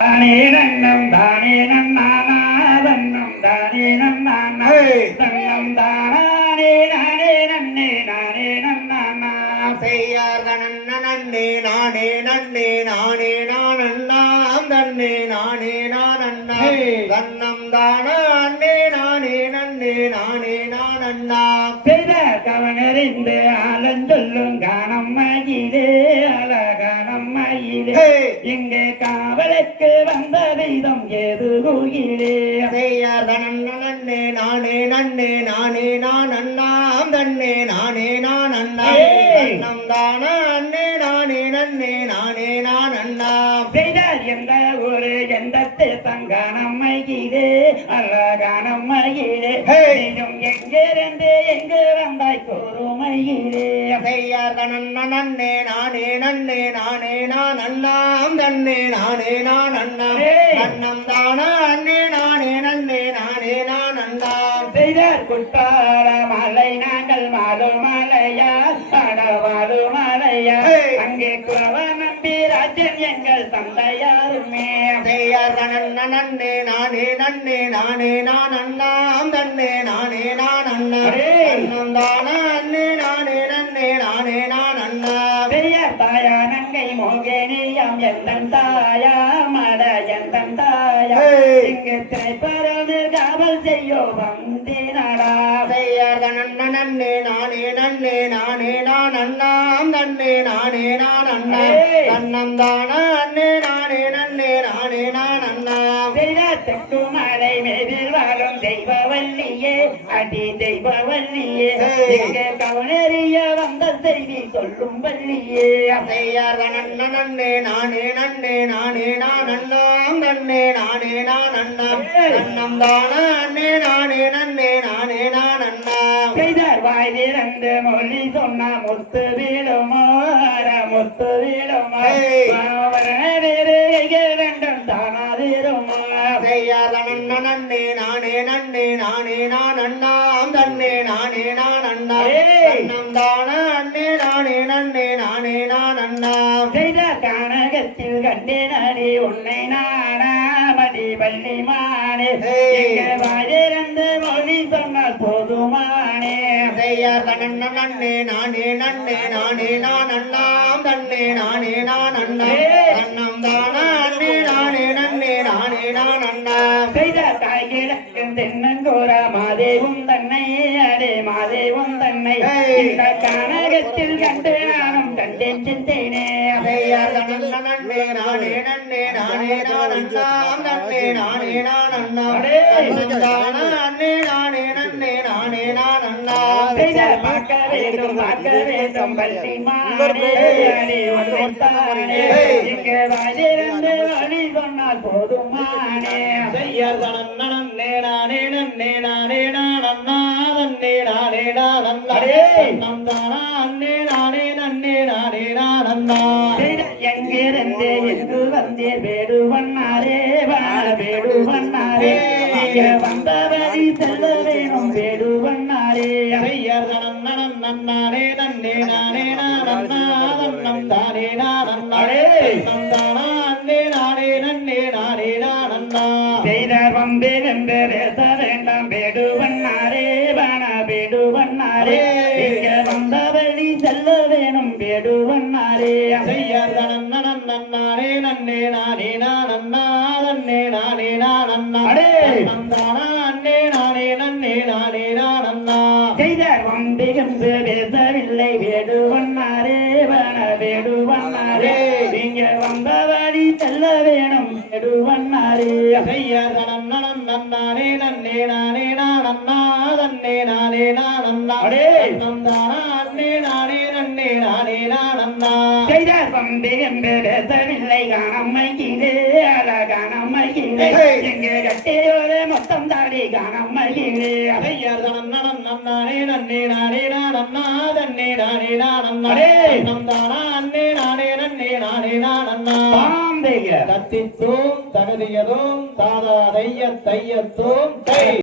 தானே நன்னம் தானே நன்னானா தன்னம் தானே நன்னானா தன்னம் தானே நானே நன்னே நானே நன்னானா. செய்யார் நன்ன நன்னே நானே நன்னே நானே நான் அண்ணாம் தன்னே நானே நான் அண்ணா தன்னம் தான அண்ணே நானே நன்னே நானே நான் அண்ணா செய்த கவனறிந்து ஆலஞ்சொல்லும் காணம் மயிலே அழகானம் மயிலே. இங்கே தெய்வம் ஏது கோயிலே செய்யார் நன்ன நானே நன்னே நானே நான் அண்ணாம் தன்னே நானே நான் அண்ணா தான? ஒரு எந்த தங்கானம் மயிலே அழகானம் மயிலே நீயும் எங்கிருந்து எங்கு வந்தாய் கூறுமையிலே செய்யார் நன்ன நன்னே நானே நன்னே நானே நான் அண்ணாம் தன்னே நானே நான் அண்ணா அண்ணம் தான அண்ணே நானே நன்னே நானே நான் அண்ணாம். செய்தார் குட்டார மலை நாங்கள் மாலு நம்பி ராஜன் எங்கள் தந்தையாருமே. செய்யார் நன்ன நானே நன்னே நானே நான் அண்ணாம் தன்னே நானே நான் அண்ணா. அண்ணம் தான அண்ணே நானே நன்னே நானே நான் அண்ணா. பெரிய தாயா நங்கை மோகினியம் எந்தன் தாயா மட எந்தன் தாயா. இங்கு திரைப்பறது காவல் செய்யோ வந்தினடா. செய்யார் நன்ன நன்னே நானே நானே நான் அண்ணாம் தன்னே நானே நான் அண்ணா. தன்னம் தான அண்ணே நானே நன்னே நானே நான் அண்ணா. தெற்கு மலை மேதில் வாழும் தெய்வவல்லியே அடி தெய்வவல்லியே இங்கு கவனறிய வந்த செய்தி சொல்லும் வல்லியே செய்யார் நன்ன நன்னே நானே நன்னே நானே நான் அண்ணாம் தன்னே நானே நான் அண்ணா. தன்னம் தான அண்ணே நானே நன்னே நானே நான் அண்ணா. வாய் திறந்து மொழி சொன்ன முத்து வீடுமோ முத்து வீடுமோ ரெண்டும் தானாதிருமோ செய்யார் நன்ன நன்னே நானே நன்னே நானே நான் அண்ணாம் தன்னே நானே நான் அண்ணா அண்ணம் தான அண்ணே நானே நன்னே நானே நான் அண்ணா செய்த கனகத்தில் கண்டினடி உன்னை நானா பள்ளி மானே எங்க செய்யார் நன்ன நன்னே நானே நன்னே நானே நான் அண்ணாம் தன்னே நானே நான் அண்ணா அண்ணம் தான அண்ணே நானே நன்னே நானே நான் அண்ணா செய்த தாய்கிழக்கும் தென்னங்கோர மாதேவும் தன்னை அடே மாதேவும் தன்னை. இந்த கனகத்தில் கண்டு நானும் கண்டேன் சிந்தேனே. செய்யார் நன்ன நன்னே நானே நன்னே நானே நான் அண்ணாம் தன்னே நானே நான் அண்ணா அண்ணம் தான அண்ணே நானே நன்னே நானே நான் அண்ணா எங்கிருந்து எங்கு வந்தே வேடுவண்ணாரே வேடுவண்ணாரே இங்க நன்னானே நன்னே நானே நான் அண்ணா தன்னம் தானே நான் அண்ணம் தானா அண்ணே நானே நன்னே நானே நான் செய்தார் வந்தே என்று பேச வேண்டாம் வேடுவண்ணாரே வாழ வேடுவண்ணாரே இங்க வந்த வழி செல்ல வேணும் வேடுவண்ணாரே செய்யார் நன்னனம் நன்னானே நன்னே நானே நான் அண்ணா தன்னே நானே நான் அண்ணா வந்திருந்து பேசவில்லை வேடுவண்ணாரே வன வேடுவண்ணாரே நீங்க வந்த வழி செல்ல வேணும் வேடுவண்ணாரே செய்யார் நன்னனம் நன்னானே நன்னே நானே நான் அண்ணா தன்னே நானே நான் அண்ணா அண்ணம் தானா அண்ணே நானே நன்னே நானே நான் அண்ணா செய்தார் வந்து என்று பேசவில்லை காணம்மையிலே அழகானம்மையிலே எங்க கட்டியோடு மொத்தம் தாடி காணம்மையிலே செய்யார் நன்னனம் நன்னானே நன்னே நானே நான் அண்ணா தன்னே நானே நான். அண்ணா அண்ணம் தானா அண்ணே நானே நன்னே நானே நான் அண்ணா பாம்பைய கத்தித்தோம் தகுதியதும் தாதா தைய தையத்தோம் கை.